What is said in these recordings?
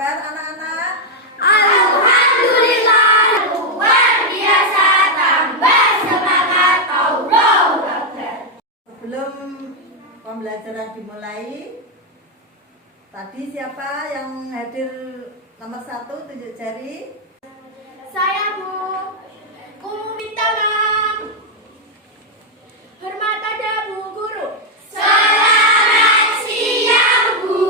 kabar anak-anak? Alhamdulillah, luar biasa, tambah semangat. Allahu Akbar. Sebelum pembelajaran dimulai, tadi siapa yang hadir nomor 1 tunjuk jari? Saya Bu. Kumu minta maaf. Hormat ada Bu Guru. Selamat siang Bu.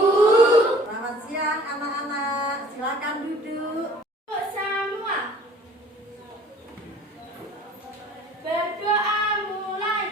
Selamat siang anak-anak, silakan duduk. Semua berdoa mulai.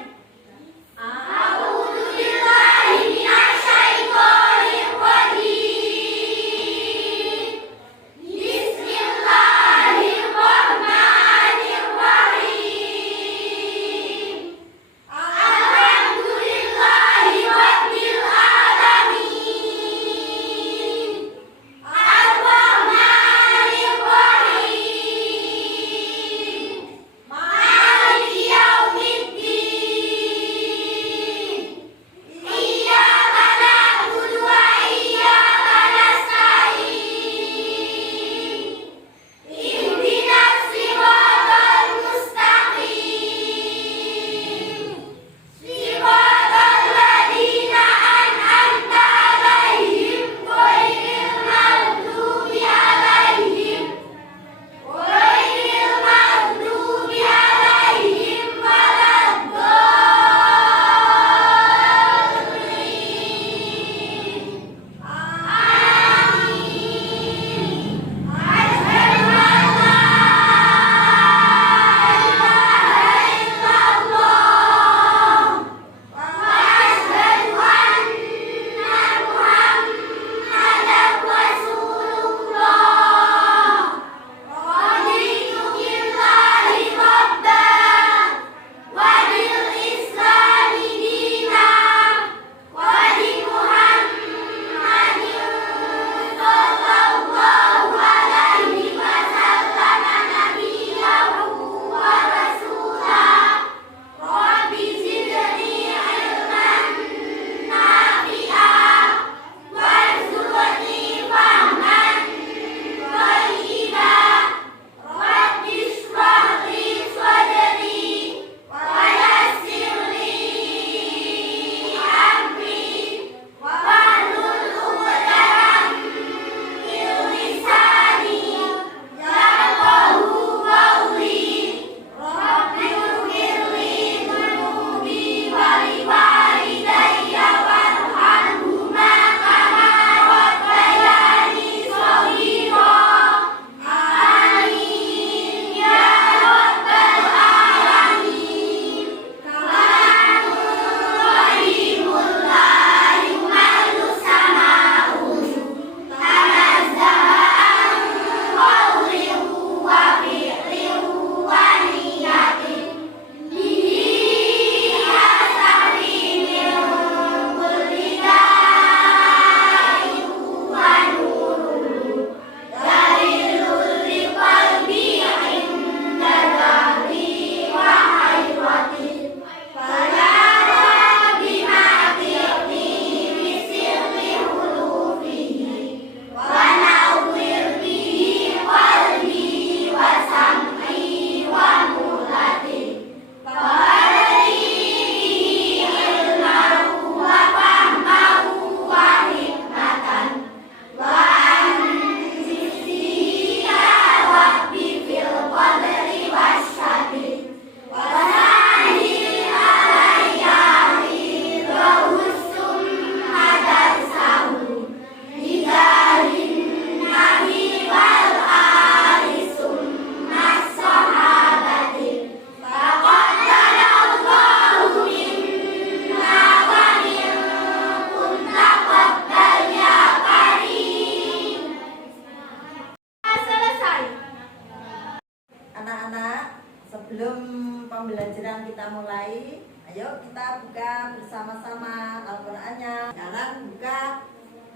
Anak-anak, sebelum pembelajaran kita mulai, ayo kita buka bersama-sama Al-Qur'annya. Sekarang buka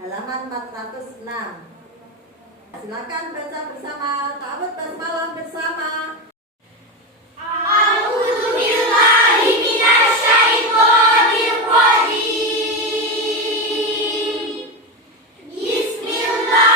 halaman 406. Silakan baca bersama, ta'awudz basmalah bersama. Bismillah.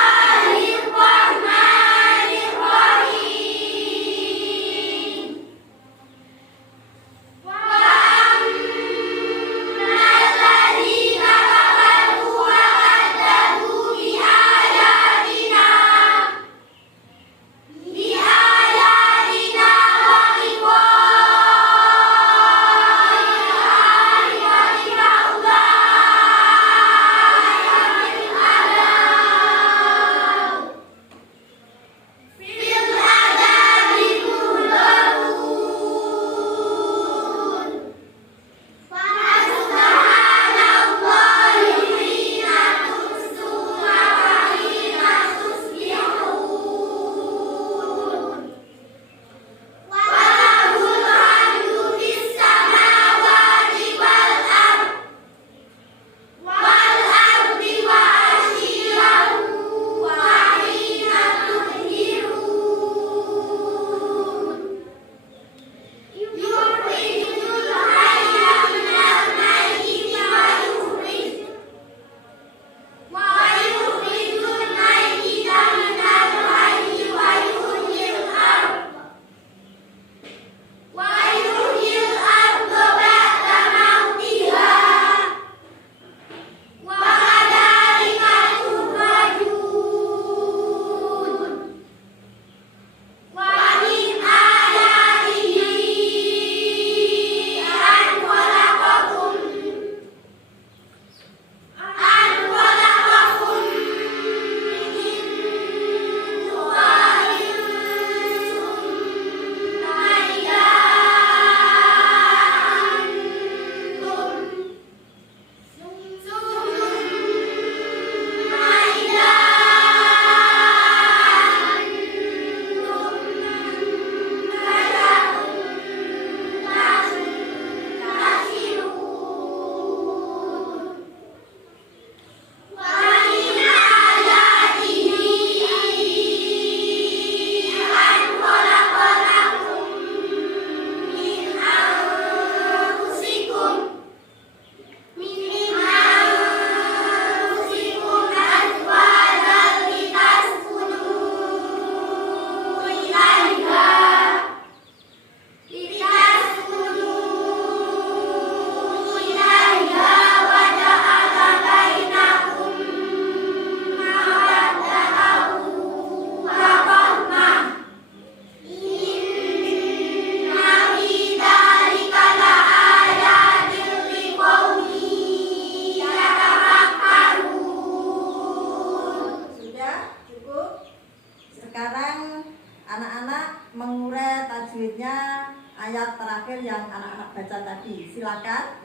ayat terakhir yang anak-anak baca tadi. Silakan.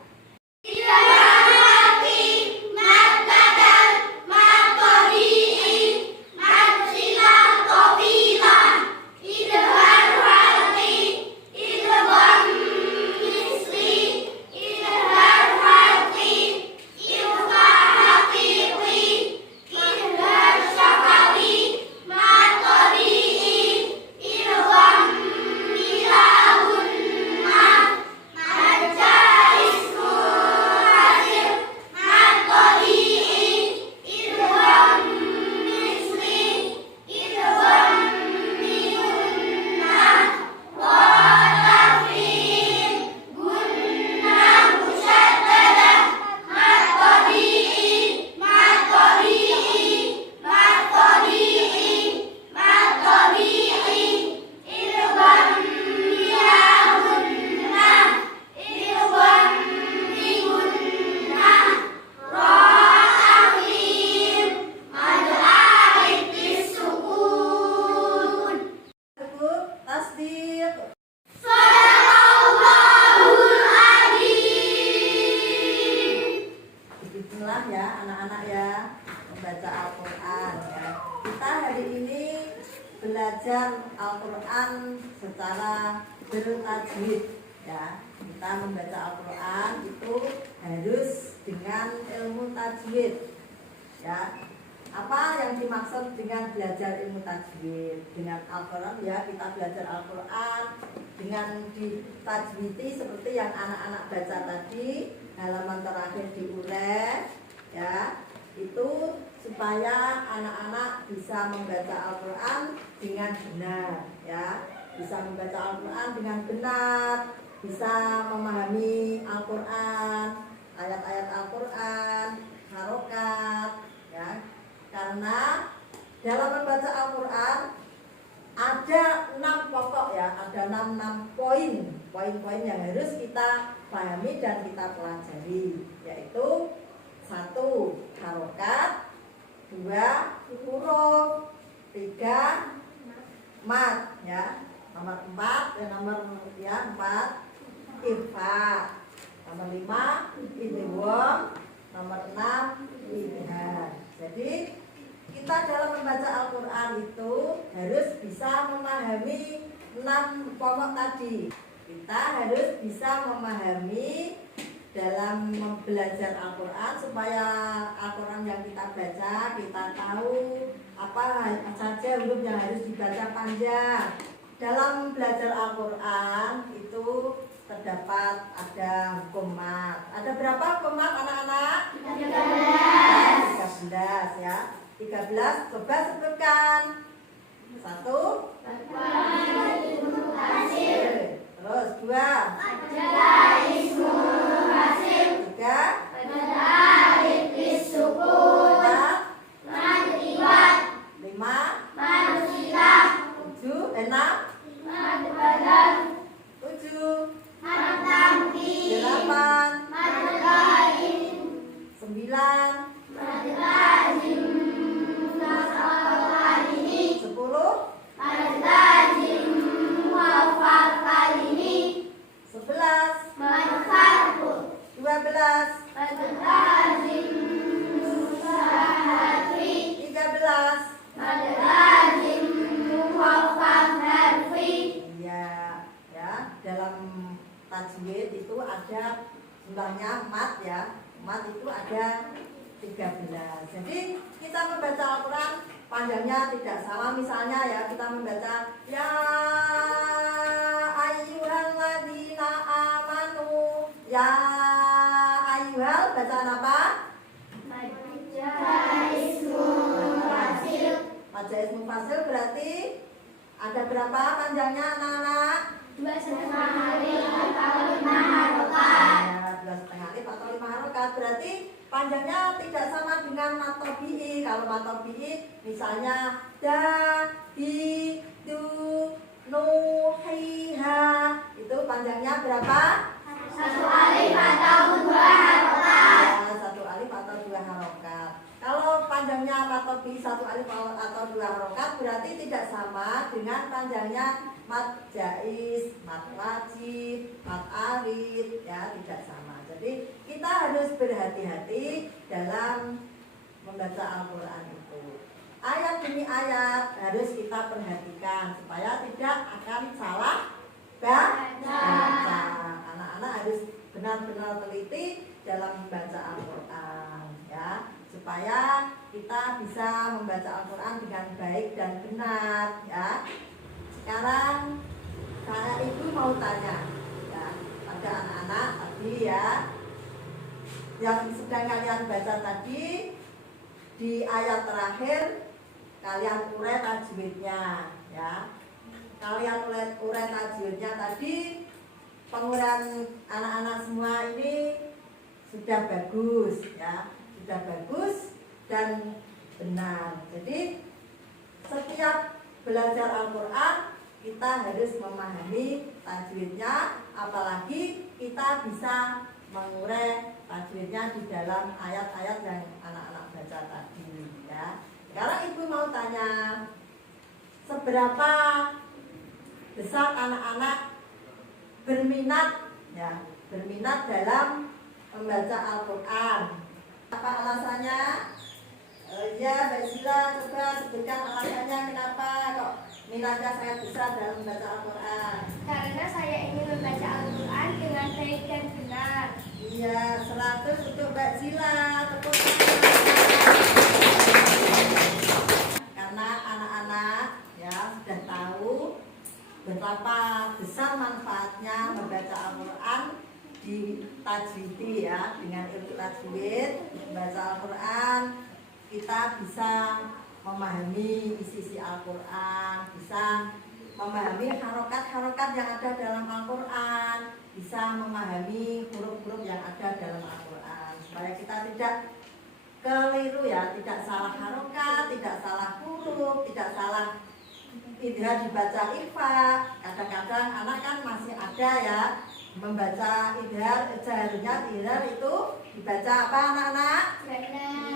Bismillah ya anak-anak ya, membaca Al-Quran ya. Kita hari ini belajar Al-Quran secara bertajwid ya. Kita membaca Al-Quran itu harus dengan ilmu tajwid ya. Apa yang dimaksud dengan belajar ilmu tajwid? Dengan Al-Quran ya, kita belajar Al-Quran dengan ditajwidi seperti yang anak-anak baca tadi, halaman terakhir diurai ya. Itu supaya anak-anak bisa membaca Al-Quran dengan benar ya. Bisa membaca Al-Quran dengan benar, bisa memahami Al-Quran, ayat-ayat Al-Quran, harokat ya. Karena dalam membaca Al-Quran ada 6 pokok ya, ada 6 poin yang harus kita pahami dan kita pelajari, yaitu 1 harokat, 2 huruf, 3 mat ya, nomor 4 ikhfa, nomor 5 idgham, nomor 6 idhar. Jadi kita dalam membaca Al-Quran itu harus bisa memahami 6 pokok tadi. Kita harus bisa memahami dalam belajar Al-Quran supaya Al-Quran yang kita baca, kita tahu apa saja huruf yang harus dibaca panjang. Dalam belajar Al-Quran itu terdapat ada hukum mat. Ada berapa hukum mat anak-anak? 13 ya. 13, coba sebutkan. 1 terus 2 tajwid itu ada jumlahnya mat ya. Mat itu ada 13. Jadi kita membaca Al-Quran panjangnya tidak sama. Misalnya ya, kita membaca ya ayyuhalladzina amanu, ya ayyuhal, bacaan apa? Maja ismu fasil berarti ada berapa panjangnya anak-anak? 2,5 alif atau 5 harokat. Berarti panjangnya tidak sama dengan mat tabi'i. Kalau mat tabi'i misalnya da, di, du, nu, hi, ha, itu panjangnya berapa? 1 alif atau 2 harokat. Ya, 1 alif atau 2 harokat. Kalau panjang panjangnya matobi satu alif atau dua harokat berarti tidak sama dengan panjangnya mat jaiz, mat wajib, mat arid, ya tidak sama. Jadi kita harus berhati-hati dalam membaca Al-Quran itu. Ayat demi ayat harus kita perhatikan supaya tidak akan salah baca. Anak-anak harus benar-benar teliti dalam membaca Al-Quran, ya, supaya kita bisa membaca Al-Quran dengan baik dan benar, ya. Sekarang saya ibu mau tanya, ya, pada anak-anak tadi, ya, yang sedang kalian baca tadi di ayat terakhir kalian urai tajwidnya, ya. Kalian urai tajwidnya tadi, penguraian anak-anak semua ini sudah bagus, ya, sudah bagus dan benar. Jadi setiap belajar Al-Quran kita harus memahami tajwidnya, apalagi kita bisa mengurai tajwidnya di dalam ayat-ayat yang anak-anak baca tadi, ya. Sekarang ibu mau tanya, seberapa besar anak-anak berminat, ya, berminat dalam membaca Al-Quran? Apa alasannya? Ya, Mbak Sila, coba sebutkan alasannya kenapa kok minatnya sangat besar dalam membaca Al-Quran. Karena saya ingin membaca Al-Quran dengan baik dan benar. Iya, 100 untuk Mbak Sila, tepuk tangan. Karena anak-anak, ya, sudah tahu betapa besar manfaatnya membaca Al-Quran di tajwidi, ya. Dengan ilmu tajwid membaca Al-Quran kita bisa memahami isi-isi Al-Quran, bisa memahami harokat-harokat yang ada dalam Al-Quran, bisa memahami huruf-huruf yang ada dalam Al-Quran, supaya kita tidak keliru, ya, tidak salah harokat, tidak salah huruf, tidak salah idhar dibaca ikhfa. Kadang-kadang anak kan masih ada, ya, membaca idhar, seharusnya idhar itu dibaca apa anak-anak?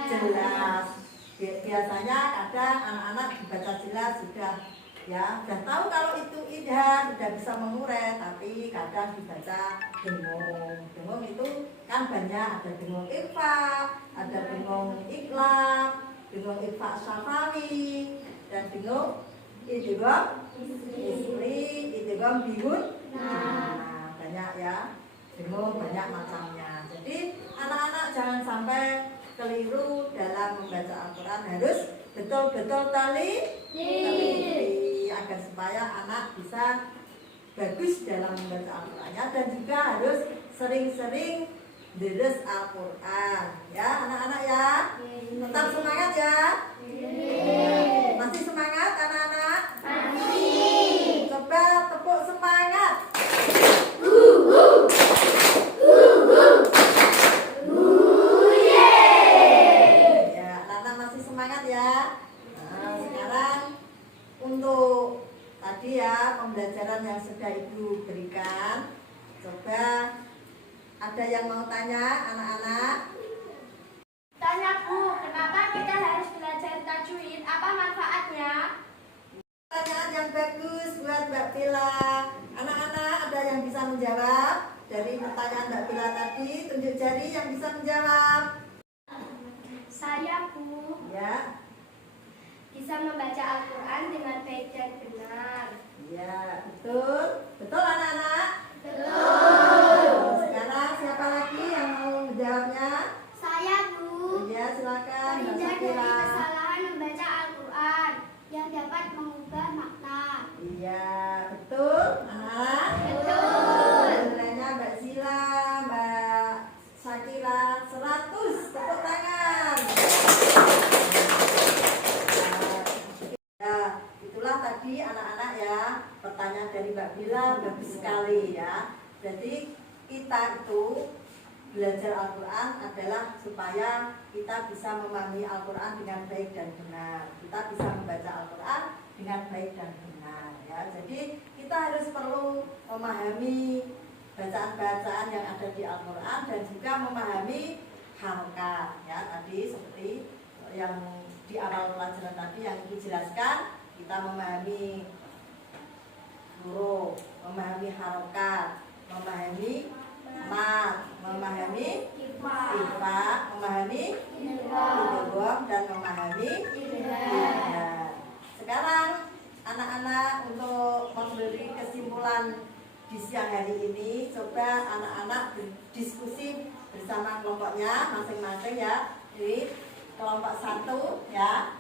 Jelas. Biasanya kadang anak-anak dibaca jelas sudah, ya, sudah tahu kalau itu idhar, sudah bisa mengurai, tapi kadang dibaca dengung. Dengung itu kan banyak, ada dengung ikhfa, ada dengung iklab, dengung ikhfa syafawi, dan dengung idgham isri, idgham bihun. Nah, banyak, ya, dengung banyak macamnya. Jadi anak-anak jangan sampai keliru dalam membaca Al-Quran, harus betul-betul teliti agar supaya anak bisa bagus dalam membaca Al-Qurannya, dan juga harus sering-sering deres Al-Quran, ya anak-anak, ya. Tetap semangat, ya. Masih semangat anak-anak? Masih. Coba tepuk semangat. Untuk tadi, ya, pembelajaran yang sudah ibu berikan, coba ada yang mau tanya anak-anak? Tanya Bu, kenapa kita harus belajar tajwid? Apa manfaatnya? Pertanyaan yang bagus buat Mbak Pila. Anak-anak ada yang bisa menjawab dari pertanyaan Mbak Pila tadi? Tunjuk jari yang bisa menjawab. Saya Bu. Ya. Bisa membaca Al-Quran dengan baik dan benar. Ya, betul. Betul anak-anak? Betul. Sekarang siapa lagi yang mau menjawabnya? Saya Bu. Ya, silakan Mbak Terhindar dari Sapira. kesalahan membaca Al-Quran yang dapat mengubah makna. Iya, betul anak-anak? Betul. Nilainya Mbak Sila, Mbak Sakira 100. Tepuk tangan. Nah, itulah tadi anak-anak, ya, pertanyaan dari Mbak Bila bagus sekali, ya. Jadi kita itu belajar Al-Quran adalah supaya kita bisa memahami Al-Quran dengan baik dan benar. Kita bisa membaca Al-Quran dengan baik dan benar, ya. Jadi kita harus perlu memahami bacaan-bacaan yang ada di Al-Quran dan juga memahami harokat, ya, tadi seperti yang di awal pelajaran tadi yang Ibu jelaskan, kita memahami huruf, memahami harokat, memahami mat, memahami ifa, memahami idgham, dan memahami idgham. Sekarang anak-anak untuk memberi kesimpulan di siang hari ini, coba anak-anak berdiskusi bersama kelompoknya masing-masing ya. Jadi kelompok 1 ya,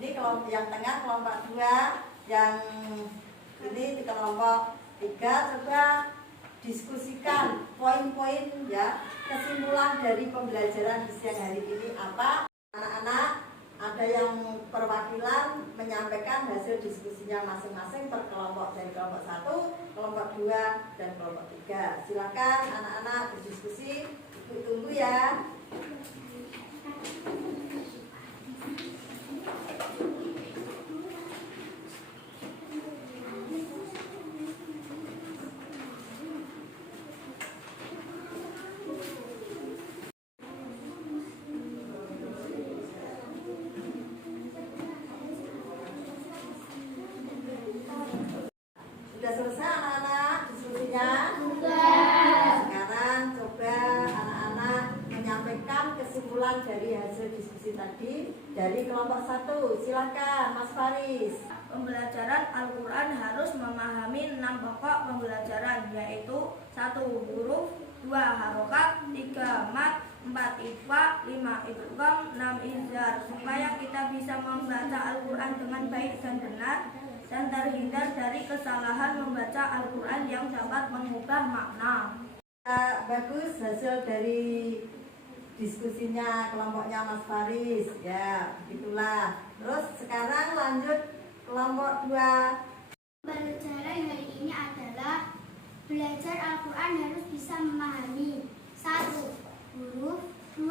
ini kelompok yang tengah, kelompok 2, yang ini di kelompok 3, coba diskusikan poin-poin ya, kesimpulan dari pembelajaran di siang hari ini apa. Anak-anak ada yang perwakilan menyampaikan hasil diskusinya masing-masing per kelompok, dari kelompok 1, kelompok 2, dan kelompok 3. Silakan anak-anak berdiskusi, Ibu tunggu ya. Sudah selesai anak-anak diskusinya? Sudah. Sekarang coba anak-anak menyampaikan kesimpulan dari hasil diskusi tadi dari kelompok 1. Silakan Mas Faris. Pembelajaran Al-Quran harus memahami 6 pokok pembelajaran, yaitu 1 huruf, 2 harokat, 3 mat, 4 ikhfa, 5 idgham, 6 izhar, supaya kita bisa membaca Al-Quran dengan baik dan benar dan terhindar dari kesalahan membaca Al-Quran yang dapat mengubah makna. Bagus hasil dari diskusinya kelompoknya Mas Faris ya, begitulah. Terus sekarang lanjut kelompok 2. Pembelajaran hari ini adalah belajar Al-Quran harus bisa memahami 1 huruf, 2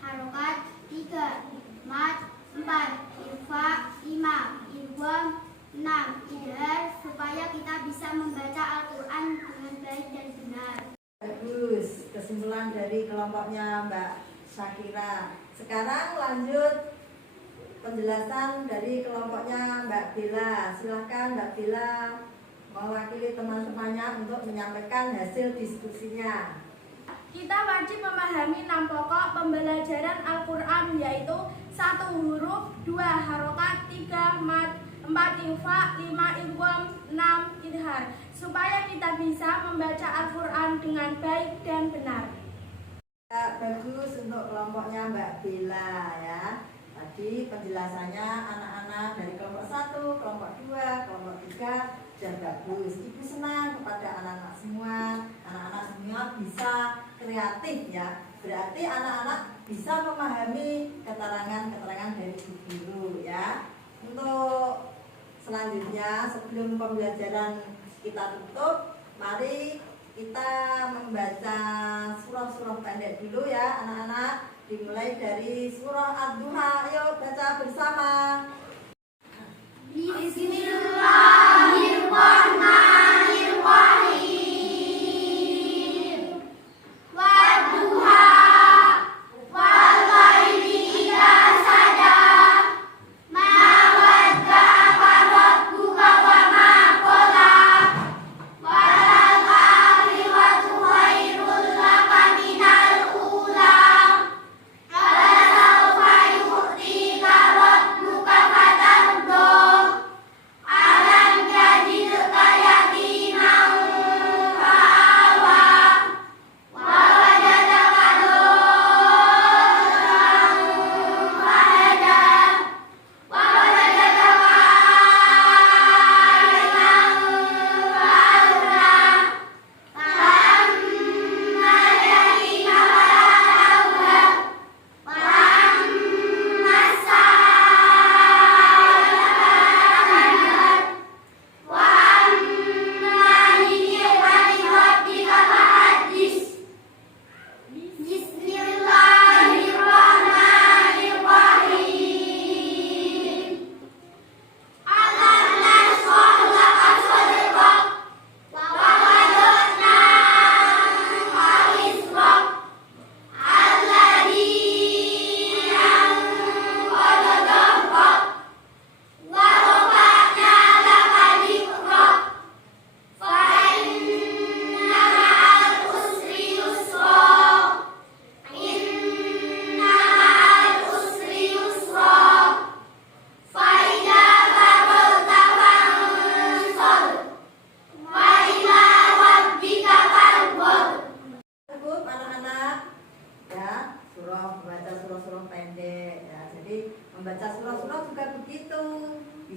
harokat, 3 mat, 4 ikhfa, 5 idgham, 6 izhar, supaya kita bisa membaca Al-Quran dengan baik dan benar. Bagus kesimpulan dari kelompoknya Mbak Syakira. Sekarang lanjut penjelasan dari kelompoknya Mbak Bella. Silahkan Mbak Bella mewakili teman-temannya untuk menyampaikan hasil diskusinya. Kita wajib memahami 6 pokok pembelajaran Al-Quran, yaitu 1 huruf, 2 harokat, 3 mat, 4 ikhfa, 5 idgham, 6 izhar, supaya kita bisa membaca Al-Quran dengan baik dan benar. Ya, bagus untuk kelompoknya Mbak Bella ya. Tadi penjelasannya anak-anak dari kelompok 1, kelompok 2, kelompok 3 sudah bagus. Ibu senang kepada anak-anak semua. Anak-anak semua bisa kreatif ya. Berarti anak-anak bisa memahami keterangan-keterangan dari guru ya. Untuk selanjutnya, sebelum pembelajaran kita tutup, mari kita membaca surah-surah pendek dulu ya anak-anak. Dimulai dari surah Ad-Duha. Ayo baca bersama. Bismillahirrahmanirrahim. Wadduha wal laili idza saja, ma wadda'aka rabbuka wa ma qala, walal akhiratu khairul laka minal ula, walasawfa yu'tika rabbuka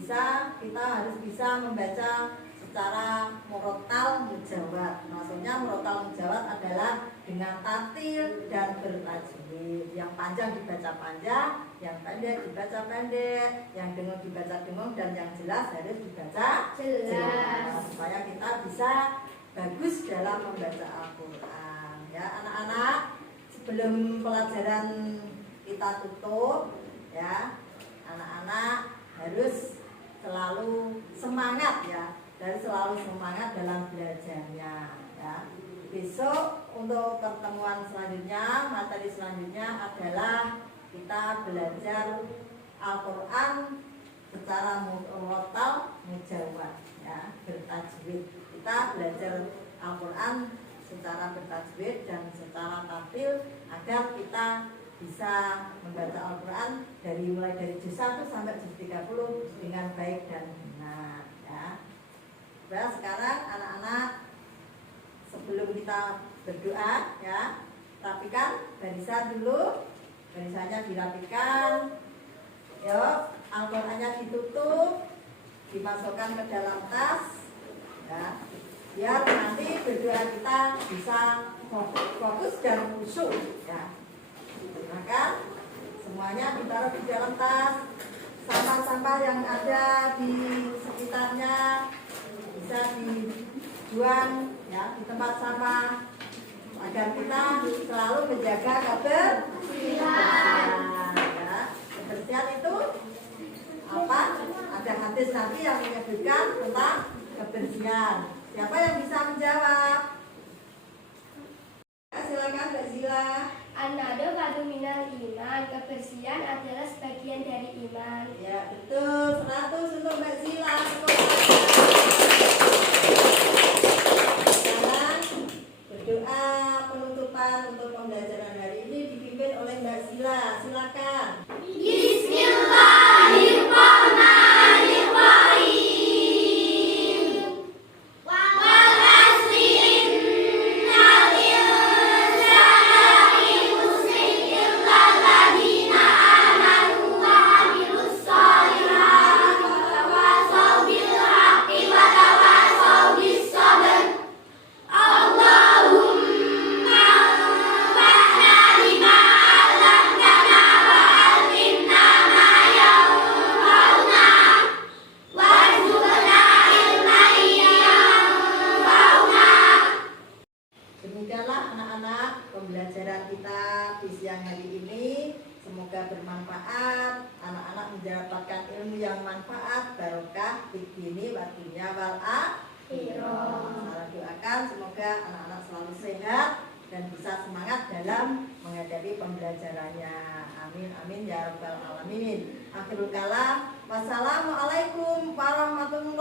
kita harus bisa membaca secara murotal mujawad. Maksudnya murotal mujawad adalah dengan tatil dan bertajwid. Yang panjang dibaca panjang, yang pendek dibaca pendek, yang dengung dibaca dengung, dan yang jelas harus dibaca jelas. Supaya kita bisa bagus dalam membaca Al-Quran. Ya anak-anak, sebelum pelajaran kita tutup, ya anak-anak harus selalu semangat ya, dan selalu semangat dalam belajarnya ya. Besok untuk pertemuan selanjutnya, materi selanjutnya adalah kita belajar Al-Quran secara murotal mujawad ya, bertajwid. Kita belajar Al-Quran secara bertajwid dan secara tatil agar kita bisa membaca Al-Quran mulai dari juz 1 sampai juz 30 dengan baik dan benar ya. Nah, sekarang anak-anak, sebelum kita berdoa ya, rapikan barisan dulu, barisannya dirapikan, yuk Al-Qurannya ditutup, dimasukkan ke dalam tas ya, biar nanti berdoa kita bisa fokus dan khusyuk ya. Maka semuanya ditaruh di dalam tas. Sampah-sampah yang ada di sekitarnya bisa dibuang ya di tempat sampah agar kita selalu menjaga kebersihan. Ya. Kebersihan itu apa? Ada hadis nanti yang menyebutkan tentang kebersihan. Siapa yang bisa menjawab? Silakan Mbak Zila. An-nadhafatu minal iman, kebersihan adalah sebagian dari iman. Ya betul, 100 untuk Mbak Zila. Sekarang berdoa penutupan untuk pembelajaran hari ini dipimpin oleh Mbak Zila. Silakan. Demikianlah anak-anak pembelajaran kita di siang hari ini. Semoga bermanfaat, anak-anak mendapatkan ilmu yang manfaat, barokah fid-dini wa dunya wal akhirah. Saya doakan semoga anak-anak selalu sehat dan bisa semangat dalam menghadapi pembelajarannya. Amin amin ya rabbal alamin. Akhirul kalam. Wassalamualaikum warahmatullahi